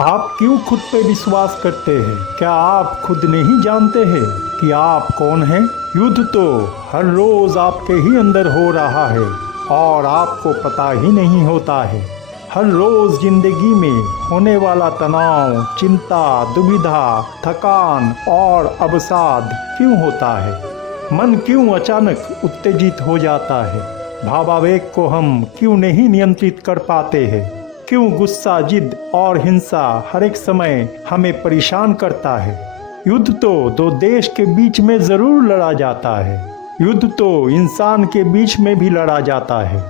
आप क्यों खुद पे विश्वास करते हैं? क्या आप खुद नहीं जानते हैं कि आप कौन हैं? युद्ध तो हर रोज आपके ही अंदर हो रहा है और आपको पता ही नहीं होता है। हर रोज जिंदगी में होने वाला तनाव, चिंता, दुविधा, थकान और अवसाद क्यों होता है? मन क्यों अचानक उत्तेजित हो जाता है? भावावेग को हम क्यों नहीं नियंत्रित कर पाते हैं? क्यों गुस्सा, जिद और हिंसा हर एक समय हमें परेशान करता है? युद्ध तो दो देश के बीच में जरूर लड़ा जाता है, युद्ध तो इंसान के बीच में भी लड़ा जाता है,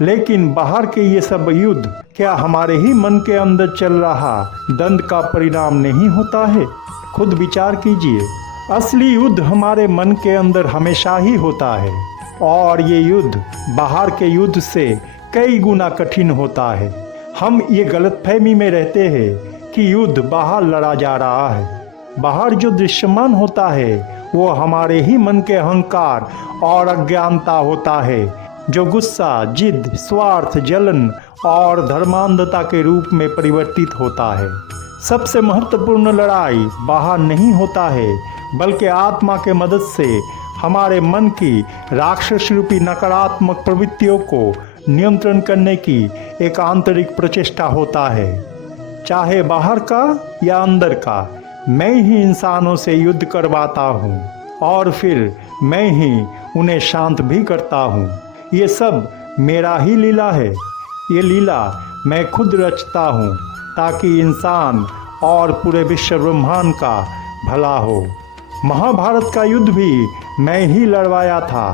लेकिन बाहर के ये सब युद्ध क्या हमारे ही मन के अंदर चल रहा द्वंद का परिणाम नहीं होता है? खुद विचार कीजिए। असली युद्ध हमारे मन के अंदर हमेशा ही होता है और ये युद्ध बाहर के युद्ध से कई गुना कठिन होता है। हम ये गलतफहमी में रहते हैं कि युद्ध बाहर लड़ा जा रहा है। बाहर जो दृश्यमान होता है वो हमारे ही मन के अहंकार और अज्ञानता होता है, जो गुस्सा, जिद, स्वार्थ, जलन और धर्मांधता के रूप में परिवर्तित होता है। सबसे महत्वपूर्ण लड़ाई बाहर नहीं होता है, बल्कि आत्मा के मदद से हमारे मन की राक्षस रूपी नकारात्मक प्रवृत्तियों को नियंत्रण करने की एक आंतरिक प्रचेष्टा होता है। चाहे बाहर का या अंदर का, मैं ही इंसानों से युद्ध करवाता हूँ और फिर मैं ही उन्हें शांत भी करता हूँ। ये सब मेरा ही लीला है। ये लीला मैं खुद रचता हूँ ताकि इंसान और पूरे विश्व ब्रह्मांड का भला हो। महाभारत का युद्ध भी मैं ही लड़वाया था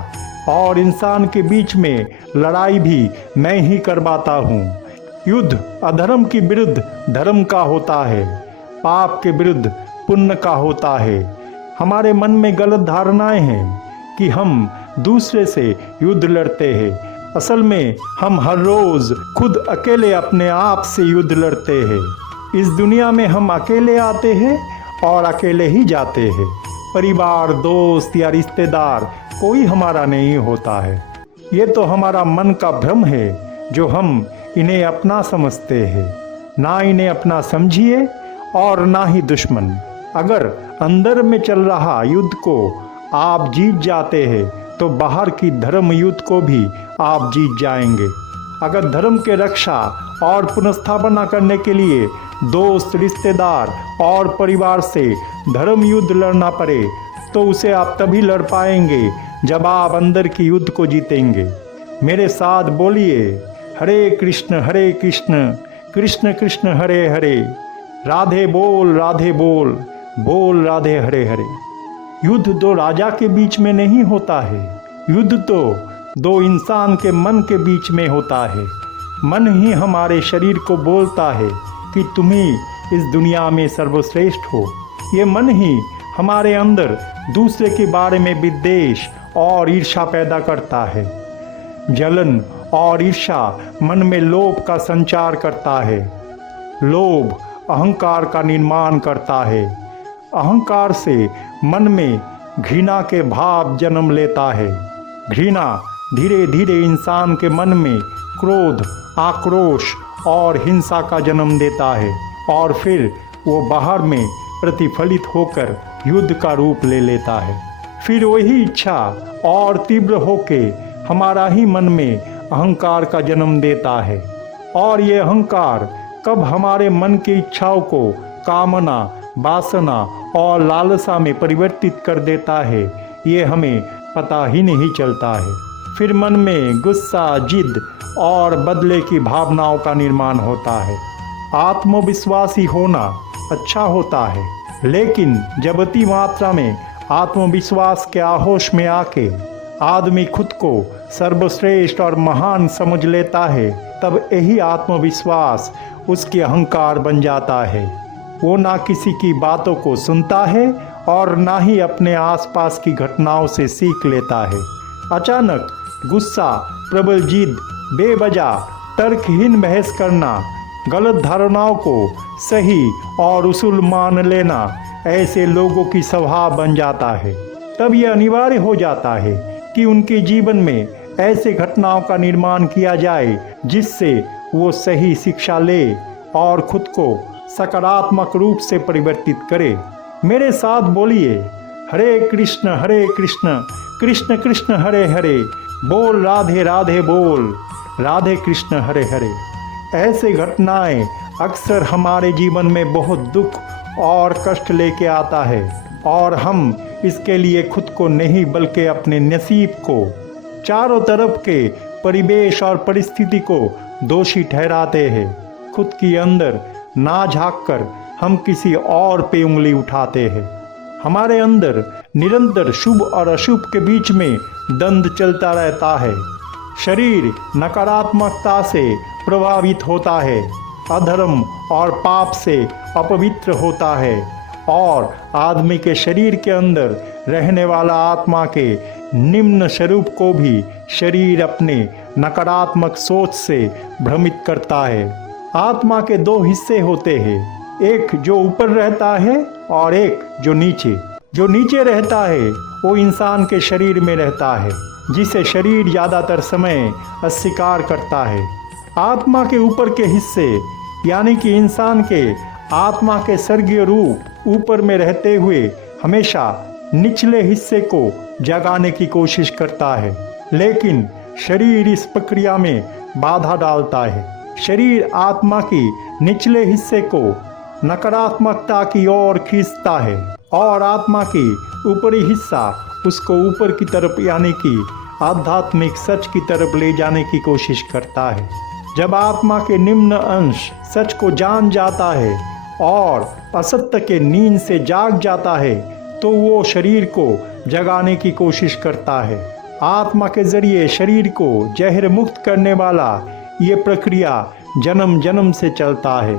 और इंसान के बीच में लड़ाई भी मैं ही करवाता हूँ। युद्ध अधर्म के विरुद्ध धर्म का होता है, पाप के विरुद्ध पुण्य का होता है। हमारे मन में गलत धारणाएं हैं कि हम दूसरे से युद्ध लड़ते हैं। असल में हम हर रोज खुद अकेले अपने आप से युद्ध लड़ते हैं। इस दुनिया में हम अकेले आते हैं और अकेले ही जाते हैं। परिवार, दोस्त या रिश्तेदार कोई हमारा नहीं होता है। ये तो हमारा मन का भ्रम है जो हम इन्हें अपना समझते हैं। ना इन्हें अपना समझिए और ना ही दुश्मन। अगर अंदर में चल रहा युद्ध को आप जीत जाते हैं तो बाहर की धर्म युद्ध को भी आप जीत जाएंगे। अगर धर्म के रक्षा और पुनर्स्थापना करने के लिए दोस्त, रिश्तेदार और परिवार से धर्म युद्ध लड़ना पड़े तो उसे आप तभी लड़ पाएंगे जब आप अंदर की युद्ध को जीतेंगे। मेरे साथ बोलिए, हरे कृष्ण कृष्ण कृष्ण हरे हरे, राधे बोल बोल राधे हरे हरे। युद्ध दो राजा के बीच में नहीं होता है, युद्ध तो दो इंसान के मन के बीच में होता है। मन ही हमारे शरीर को बोलता है कि तुम ही इस दुनिया में सर्वश्रेष्ठ हो। ये मन ही हमारे अंदर दूसरे के बारे में विद्वेष और ईर्ष्या पैदा करता है। जलन और ईर्ष्या मन में लोभ का संचार करता है। लोभ अहंकार का निर्माण करता है। अहंकार से मन में घृणा के भाव जन्म लेता है। घृणा धीरे धीरे इंसान के मन में क्रोध, आक्रोश और हिंसा का जन्म देता है और फिर वो बाहर में प्रतिफलित होकर युद्ध का रूप ले लेता है। फिर वही इच्छा और तीव्र होके हमारा ही मन में अहंकार का जन्म देता है और ये अहंकार कब हमारे मन की इच्छाओं को कामना, वासना और लालसा में परिवर्तित कर देता है ये हमें पता ही नहीं चलता है। फिर मन में गुस्सा, जिद और बदले की भावनाओं का निर्माण होता है। आत्मविश्वासी होना अच्छा होता है, लेकिन जब अति मात्रा में आत्मविश्वास के आहोश में आके आदमी खुद को सर्वश्रेष्ठ और महान समझ लेता है, तब यही आत्मविश्वास उसके अहंकार बन जाता है। वो ना किसी की बातों को सुनता है और ना ही अपने आसपास की घटनाओं से सीख लेता है। अचानक गुस्सा, प्रबल जिद, बेवजह तर्कहीन बहस करना, गलत धारणाओं को सही और उसूल मान लेना ऐसे लोगों की स्वभाव बन जाता है। तब यह अनिवार्य हो जाता है कि उनके जीवन में ऐसे घटनाओं का निर्माण किया जाए जिससे वो सही शिक्षा ले और खुद को सकारात्मक रूप से परिवर्तित करे। मेरे साथ बोलिए, हरे कृष्ण कृष्ण कृष्ण हरे हरे, बोल राधे राधे बोल, राधे कृष्ण हरे हरे। ऐसे घटनाएं अक्सर हमारे जीवन में बहुत दुख और कष्ट लेके आता है और हम इसके लिए खुद को नहीं बल्कि अपने नसीब को, चारों तरफ के परिवेश और परिस्थिति को दोषी ठहराते हैं। खुद के अंदर ना झांककर हम किसी और पे उंगली उठाते हैं। हमारे अंदर निरंतर शुभ और अशुभ के बीच में द्वंद्व चलता रहता है। शरीर नकारात्मकता से प्रभावित होता है, अधर्म और पाप से अपवित्र होता है और आदमी के शरीर के अंदर रहने वाला आत्मा के निम्न स्वरूप को भी शरीर अपने नकारात्मक सोच से भ्रमित करता है। आत्मा के दो हिस्से होते हैं, एक जो ऊपर रहता है और एक जो नीचे। जो नीचे रहता है वो इंसान के शरीर में रहता है, जिसे शरीर ज़्यादातर समय अस्वीकार करता है। आत्मा के ऊपर के हिस्से यानी कि इंसान के आत्मा के स्वर्गीय रूप ऊपर में रहते हुए हमेशा निचले हिस्से को जगाने की कोशिश करता है, लेकिन शरीर इस प्रक्रिया में बाधा डालता है। शरीर आत्मा की निचले हिस्से को नकारात्मकता की ओर खींचता है और आत्मा की ऊपरी हिस्सा उसको ऊपर की तरफ यानी कि आध्यात्मिक सच की तरफ ले जाने की कोशिश करता है। जब आत्मा के निम्न अंश सच को जान जाता है और असत्य के नींद से जाग जाता है तो वो शरीर को जगाने की कोशिश करता है। आत्मा के जरिए शरीर को जहर मुक्त करने वाला ये प्रक्रिया जन्म जन्म से चलता है।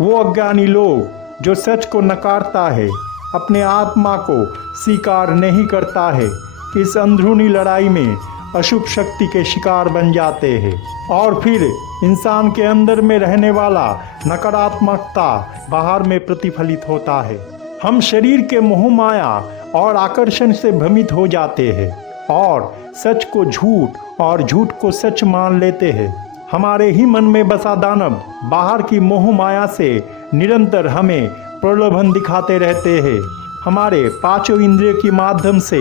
वो अज्ञानी लोग जो सच को नकारता है, अपने आत्मा को स्वीकार नहीं करता है, इस अंदरूनी लड़ाई में अशुभ शक्ति के शिकार बन जाते हैं और फिर इंसान के अंदर में रहने वाला नकारात्मकता बाहर में प्रतिफलित होता है। हम शरीर के मोह माया और आकर्षण से भ्रमित हो जाते हैं और सच को झूठ और झूठ को सच मान लेते हैं। हमारे ही मन में बसा दानव बाहर की मोह माया से निरंतर हमें प्रलोभन दिखाते रहते हैं। हमारे पांचों इंद्रियों के माध्यम से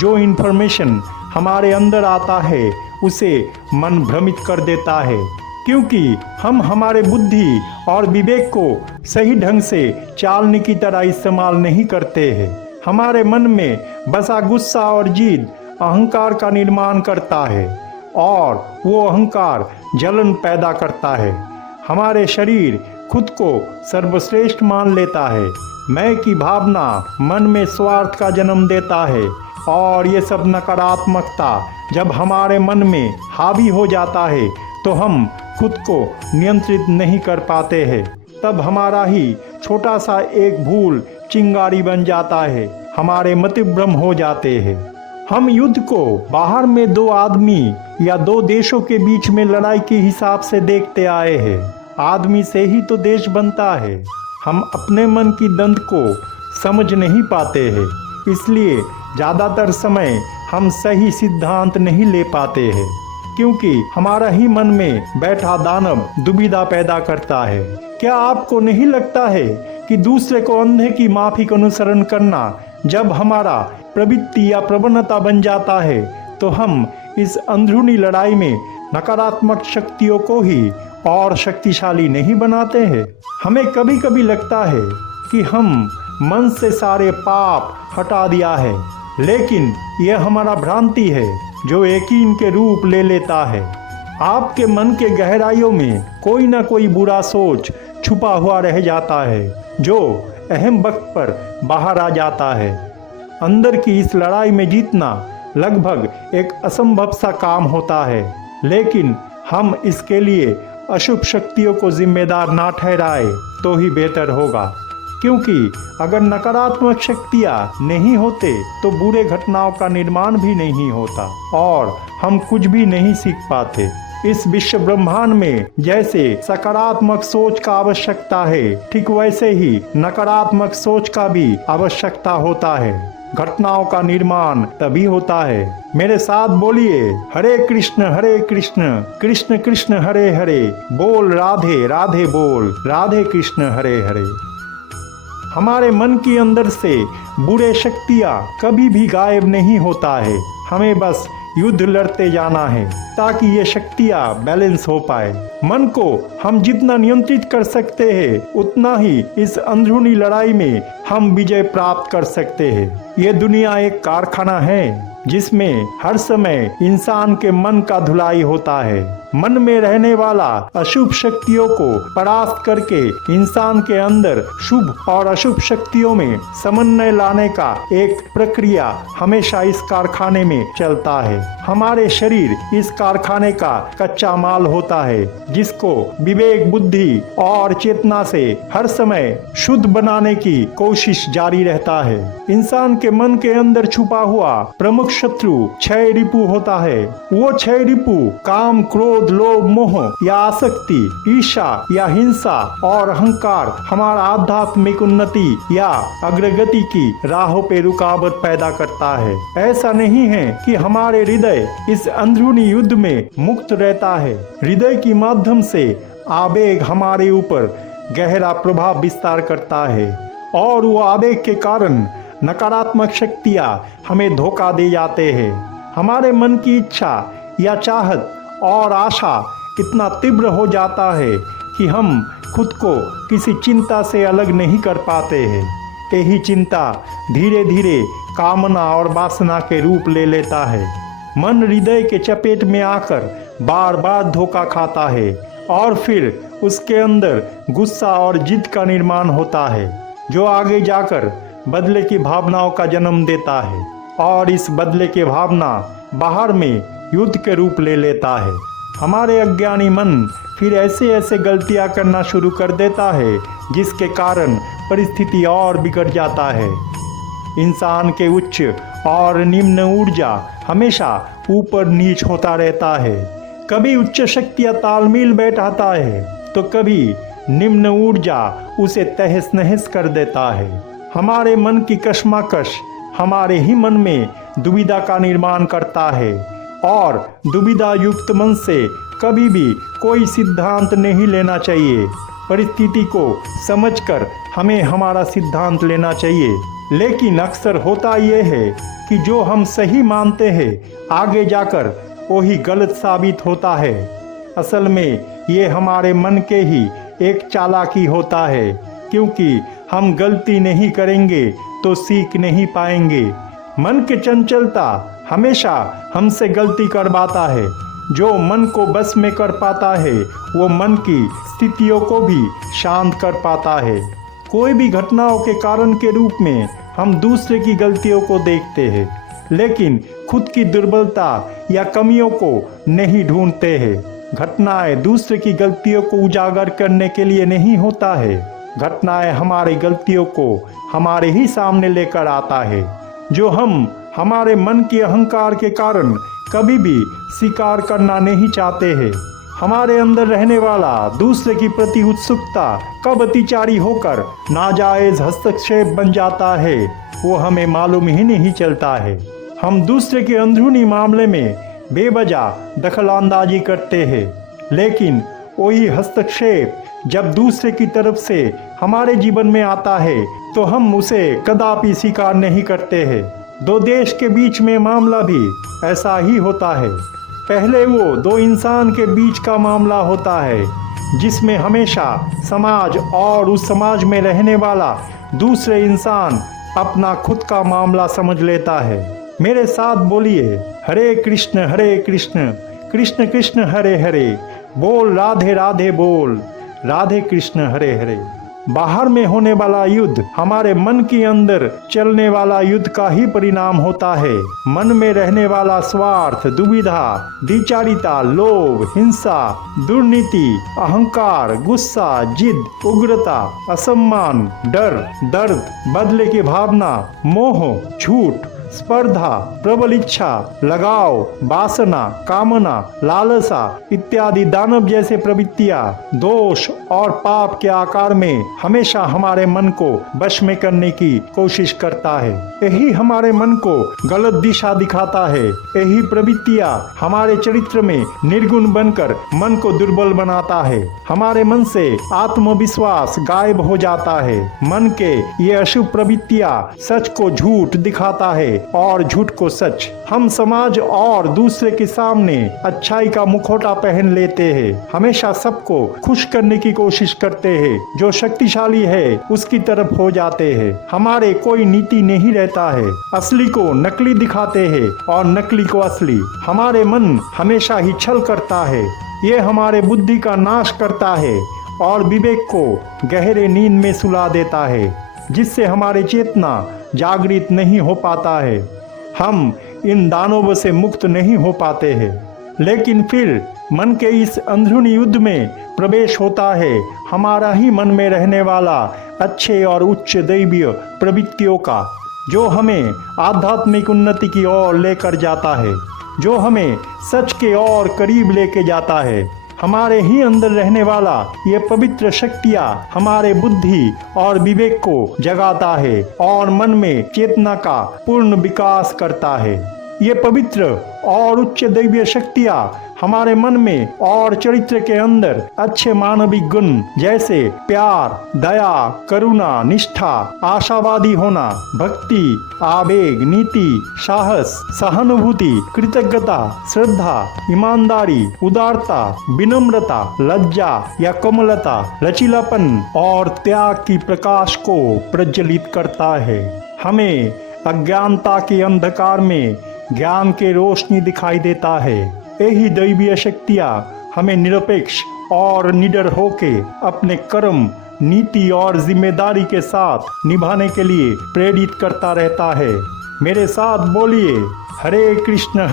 जो इन्फॉर्मेशन हमारे अंदर आता है उसे मन भ्रमित कर देता है, क्योंकि हम हमारे बुद्धि और विवेक को सही ढंग से चालनी की तरह इस्तेमाल नहीं करते हैं। हमारे मन में बसा गुस्सा और जिद अहंकार का निर्माण करता है और वो अहंकार जलन पैदा करता है। हमारे शरीर खुद को सर्वश्रेष्ठ मान लेता है। मैं की भावना मन में स्वार्थ का जन्म देता है और ये सब नकारात्मकता जब हमारे मन में हावी हो जाता है तो हम खुद को नियंत्रित नहीं कर पाते हैं। तब हमारा ही छोटा सा एक भूल चिंगारी बन जाता है, हमारे मतिभ्रम हो जाते हैं। हम युद्ध को बाहर में दो आदमी या दो देशों के बीच में लड़ाई के हिसाब से देखते आए हैं। आदमी से ही तो देश बनता है। हम अपने मन की दंड को समझ नहीं पाते हैं, इसलिए ज़्यादातर समय हम सही सिद्धांत नहीं ले पाते हैं, क्योंकि हमारा ही मन में बैठा दानव दुविधा पैदा करता है। क्या आपको नहीं लगता है कि दूसरे को अंधे की माफिक अनुसरण करना जब हमारा प्रवृत्ति या प्रवणता बन जाता है तो हम इस अंदरूनी लड़ाई में नकारात्मक शक्तियों को ही और शक्तिशाली नहीं बनाते हैं? हमें कभी कभी लगता है कि हम मन से सारे पाप हटा दिया है, लेकिन यह हमारा भ्रांति है जो यकीन के रूप ले लेता है। आपके मन के गहराइयों में कोई ना कोई बुरा सोच छुपा हुआ रह जाता है जो अहम वक्त पर बाहर आ जाता है। अंदर की इस लड़ाई में जीतना लगभग एक असंभव सा काम होता है, लेकिन हम इसके लिए अशुभ शक्तियों को जिम्मेदार ना ठहराए तो ही बेहतर होगा, क्योंकि अगर नकारात्मक शक्तियाँ नहीं होते तो बुरे घटनाओं का निर्माण भी नहीं होता और हम कुछ भी नहीं सीख पाते। इस विश्व ब्रह्मांड में जैसे सकारात्मक सोच का आवश्यकता है, ठीक वैसे ही नकारात्मक सोच का भी आवश्यकता होता है। घटनाओं का निर्माण तभी होता है। मेरे साथ बोलिए, हरे कृष्ण कृष्ण कृष्ण हरे हरे, बोल राधे राधे बोल, राधे कृष्ण हरे हरे। हमारे मन के अंदर से बुरे शक्तियाँ कभी भी गायब नहीं होता है। हमें बस युद्ध लड़ते जाना है ताकि ये शक्तियाँ बैलेंस हो पाए। मन को हम जितना नियंत्रित कर सकते हैं उतना ही इस अंदरूनी लड़ाई में हम विजय प्राप्त कर सकते हैं। ये दुनिया एक कारखाना है जिसमें हर समय इंसान के मन का धुलाई होता है। मन में रहने वाला अशुभ शक्तियों को परास्त करके इंसान के अंदर शुभ और अशुभ शक्तियों में समन्वय लाने का एक प्रक्रिया हमेशा इस कारखाने में चलता है। हमारे शरीर इस कारखाने का कच्चा माल होता है जिसको विवेक, बुद्धि और चेतना से हर समय शुद्ध बनाने की कोशिश जारी रहता है। इंसान के मन के अंदर छुपा हुआ प्रमुख शत्रु क्षय रिपु होता है। वो क्षय रिपु काम, क्रोध, लोभ, मोह या आसक्ति, ईर्ष्या या हिंसा और अहंकार हमारा आध्यात्मिक उन्नति या अग्रगति की राहों पे रुकावट पैदा करता है। ऐसा नहीं है कि हमारे हृदय इस अंदरूनी युद्ध में मुक्त रहता है। हृदय के माध्यम से आवेग हमारे ऊपर गहरा प्रभाव विस्तार करता है और वो आवेग के कारण नकारात्मक शक्तियाँ हमें धोखा दे जाते हैं। हमारे मन की इच्छा या चाहत और आशा इतना तीव्र हो जाता है कि हम खुद को किसी चिंता से अलग नहीं कर पाते हैं। यही चिंता धीरे धीरे कामना और वासना के रूप ले लेता है। मन हृदय के चपेट में आकर बार बार धोखा खाता है और फिर उसके अंदर गुस्सा और जिद का निर्माण होता है जो आगे जाकर बदले की भावनाओं का जन्म देता है और इस बदले की भावना बाहर में युद्ध के रूप ले लेता है। हमारे अज्ञानी मन फिर ऐसे गलतियां करना शुरू कर देता है जिसके कारण परिस्थिति और बिगड़ जाता है। इंसान के उच्च और निम्न ऊर्जा हमेशा ऊपर नीच होता रहता है। कभी उच्च शक्तियां तालमेल बैठाता है तो कभी निम्न ऊर्जा उसे तहस नहस कर देता है। हमारे मन की कश्मकश हमारे ही मन में दुविधा का निर्माण करता है और दुविधा युक्त मन से कभी भी कोई सिद्धांत नहीं लेना चाहिए। परिस्थिति को समझकर हमें हमारा सिद्धांत लेना चाहिए। लेकिन अक्सर होता यह है कि जो हम सही मानते हैं आगे जाकर वही गलत साबित होता है। असल में ये हमारे मन के ही एक चालाकी होता है, क्योंकि हम गलती नहीं करेंगे तो सीख नहीं पाएंगे। मन की चंचलता हमेशा हमसे गलती करवाता है। जो मन को बस में कर पाता है वो मन की स्थितियों को भी शांत कर पाता है। कोई भी घटनाओं के कारण के रूप में हम दूसरे की गलतियों को देखते हैं, लेकिन खुद की दुर्बलता या कमियों को नहीं ढूंढते हैं। घटनाएं दूसरे की गलतियों को उजागर करने के लिए नहीं होता है। घटनाएं हमारी गलतियों को हमारे ही सामने लेकर आता है, जो हम हमारे मन के अहंकार के कारण कभी भी स्वीकार करना नहीं चाहते हैं। हमारे अंदर रहने वाला दूसरे की प्रति उत्सुकता कब अतिचारी होकर नाजायज हस्तक्षेप बन जाता है वो हमें मालूम ही नहीं चलता है। हम दूसरे के अंदरूनी मामले में बेवजह दखलंदाजी करते हैं, लेकिन वही हस्तक्षेप जब दूसरे की तरफ से हमारे जीवन में आता है तो हम उसे कदापि स्वीकार नहीं करते हैं। दो देश के बीच में मामला भी ऐसा ही होता है। पहले वो दो इंसान के बीच का मामला होता है जिसमें हमेशा समाज और उस समाज में रहने वाला दूसरे इंसान अपना खुद का मामला समझ लेता है। मेरे साथ बोलिए, हरे कृष्ण कृष्ण कृष्ण हरे हरे, बोल राधे राधे बोल, राधे कृष्ण हरे हरे। बाहर में होने वाला युद्ध हमारे मन के अंदर चलने वाला युद्ध का ही परिणाम होता है। मन में रहने वाला स्वार्थ, दुविधा, द्विचारिता, लोभ, हिंसा, दुर्नीति, अहंकार, गुस्सा, जिद, उग्रता, असम्मान, डर, दर्द, बदले की भावना, मोह, झूठ, स्पर्धा, प्रबल इच्छा, लगाव, वासना, कामना, लालसा इत्यादि दानव जैसे प्रवृत्तियां दोष और पाप के आकार में हमेशा हमारे मन को वश में करने की कोशिश करता है। यही हमारे मन को गलत दिशा दिखाता है। यही प्रवृत्तियां हमारे चरित्र में निर्गुण बनकर मन को दुर्बल बनाता है। हमारे मन से आत्मविश्वास गायब हो जाता है। मन के ये अशुभ प्रवृत्तियां सच को झूठ दिखाता है और झूठ को सच। हम समाज और दूसरे के सामने अच्छाई का मुखौटा पहन लेते हैं। हमेशा सबको खुश करने की कोशिश करते हैं। जो शक्तिशाली है उसकी तरफ हो जाते हैं। हमारे कोई नीति नहीं रहता है। असली को नकली दिखाते हैं और नकली को असली। हमारे मन हमेशा ही छल करता है। ये हमारे बुद्धि का नाश करता है और विवेक को गहरे नींद में सुला देता है, जिससे हमारी चेतना जागृत नहीं हो पाता है। हम इन दानवों से मुक्त नहीं हो पाते हैं। लेकिन फिर मन के इस अंदरूनी युद्ध में प्रवेश होता है हमारा ही मन में रहने वाला अच्छे और उच्च दैवीय प्रवृत्तियों का, जो हमें आध्यात्मिक उन्नति की ओर लेकर जाता है, जो हमें सच के और करीब लेके जाता है। हमारे ही अंदर रहने वाला ये पवित्र शक्तियाँ हमारे बुद्धि और विवेक को जगाता है और मन में चेतना का पूर्ण विकास करता है। ये पवित्र और उच्च दैवीय शक्तियाँ हमारे मन में और चरित्र के अंदर अच्छे मानविक गुण जैसे प्यार, दया, करुणा, निष्ठा, आशावादी होना, भक्ति, आवेग, नीति, साहस, सहानुभूति, कृतज्ञता, श्रद्धा, ईमानदारी, उदारता, विनम्रता, लज्जा या कोमलता, लचीलापन और त्याग की प्रकाश को प्रज्वलित करता है। हमें अज्ञानता के अंधकार में ज्ञान के रोशनी दिखाई देता है। यही दैवीय शक्तियाँ हमें निरपेक्ष और निडर होके अपने कर्म, नीति और जिम्मेदारी के साथ निभाने के लिए प्रेरित करता रहता है। मेरे साथ बोलिए, हरे कृष्ण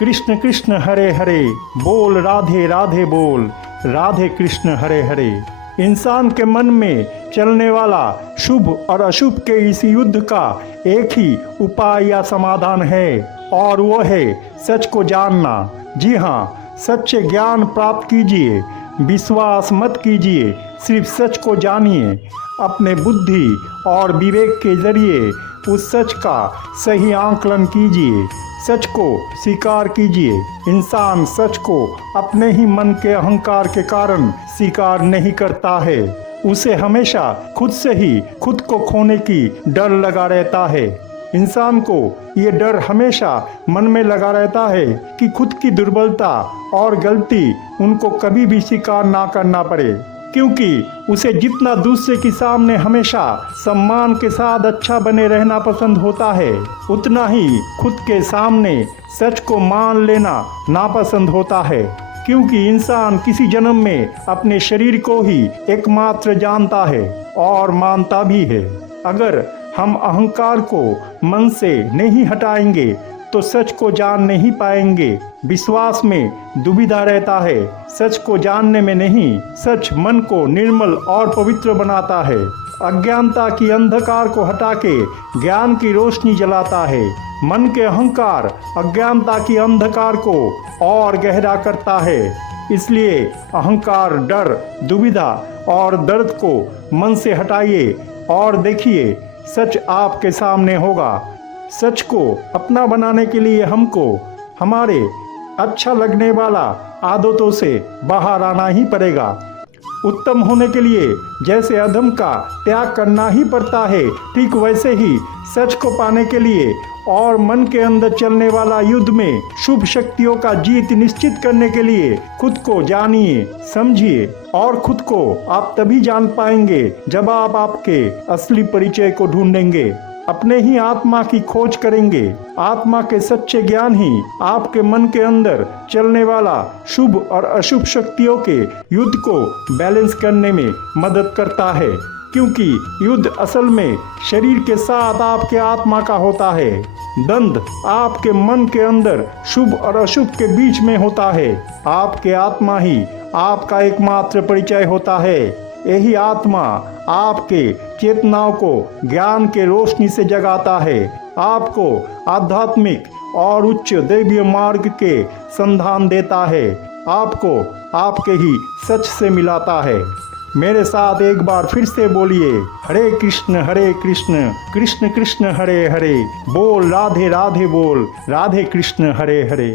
कृष्ण कृष्ण हरे हरे, बोल राधे राधे बोल, राधे कृष्ण हरे हरे। इंसान के मन में चलने वाला शुभ और अशुभ के इस युद्ध का एक ही उपाय या समाधान है और वो है सच को जानना। जी हाँ, सच्चे ज्ञान प्राप्त कीजिए, विश्वास मत कीजिए, सिर्फ सच को जानिए। अपने बुद्धि और विवेक के जरिए उस सच का सही आंकलन कीजिए, सच को स्वीकार कीजिए। इंसान सच को अपने ही मन के अहंकार के कारण स्वीकार नहीं करता है। उसे हमेशा खुद से ही खुद को खोने की डर लगा रहता है। इंसान को ये डर हमेशा मन में लगा रहता है कि खुद की दुर्बलता और गलती उनको कभी भी स्वीकार ना करना पड़े, क्योंकि उसे जितना दूसरे के सामने हमेशा सम्मान के साथ अच्छा बने रहना पसंद होता है, उतना ही खुद के सामने सच को मान लेना नापसंद होता है। क्योंकि इंसान किसी जन्म में अपने शरीर को ही एकमात्र जानता है और मानता भी है। अगर हम अहंकार को मन से नहीं हटाएंगे तो सच को जान नहीं पाएंगे। विश्वास में दुविधा रहता है, सच को जानने में नहीं। सच मन को निर्मल और पवित्र बनाता है। अज्ञानता की अंधकार को हटा के ज्ञान की रोशनी जलाता है। मन के अहंकार अज्ञानता की अंधकार को और गहरा करता है। इसलिए अहंकार, डर, दुविधा और दर्द को मन से हटाइए और देखिए सच आपके सामने होगा। सच को अपना बनाने के लिए हमको हमारे अच्छा लगने वाला आदतों से बाहर आना ही पड़ेगा। उत्तम होने के लिए जैसे अधम का त्याग करना ही पड़ता है, ठीक वैसे ही सच को पाने के लिए और मन के अंदर चलने वाला युद्ध में शुभ शक्तियों का जीत निश्चित करने के लिए खुद को जानिए, समझिए। और खुद को आप तभी जान पाएंगे जब आप आपके असली परिचय को ढूंढेंगे, अपने ही आत्मा की खोज करेंगे। आत्मा के सच्चे ज्ञान ही आपके मन के अंदर चलने वाला शुभ और अशुभ शक्तियों के युद्ध को बैलेंस करने में मदद करता है। क्योंकि युद्ध असल में शरीर के साथ आपके आत्मा का होता है। द्वंद्व आपके मन के अंदर शुभ और अशुभ के बीच में होता है। आपके आत्मा ही आपका एकमात्र परिचय होता है। यही आत्मा आपके चेतनाओं को ज्ञान के रोशनी से जगाता है, आपको आध्यात्मिक और उच्च दैवीय मार्ग के संधान देता है, आपको आपके ही सच से मिलाता है। मेरे साथ एक बार फिर से बोलिए, हरे कृष्ण कृष्ण कृष्ण हरे हरे, बोल राधे राधे बोल, राधे कृष्ण हरे हरे।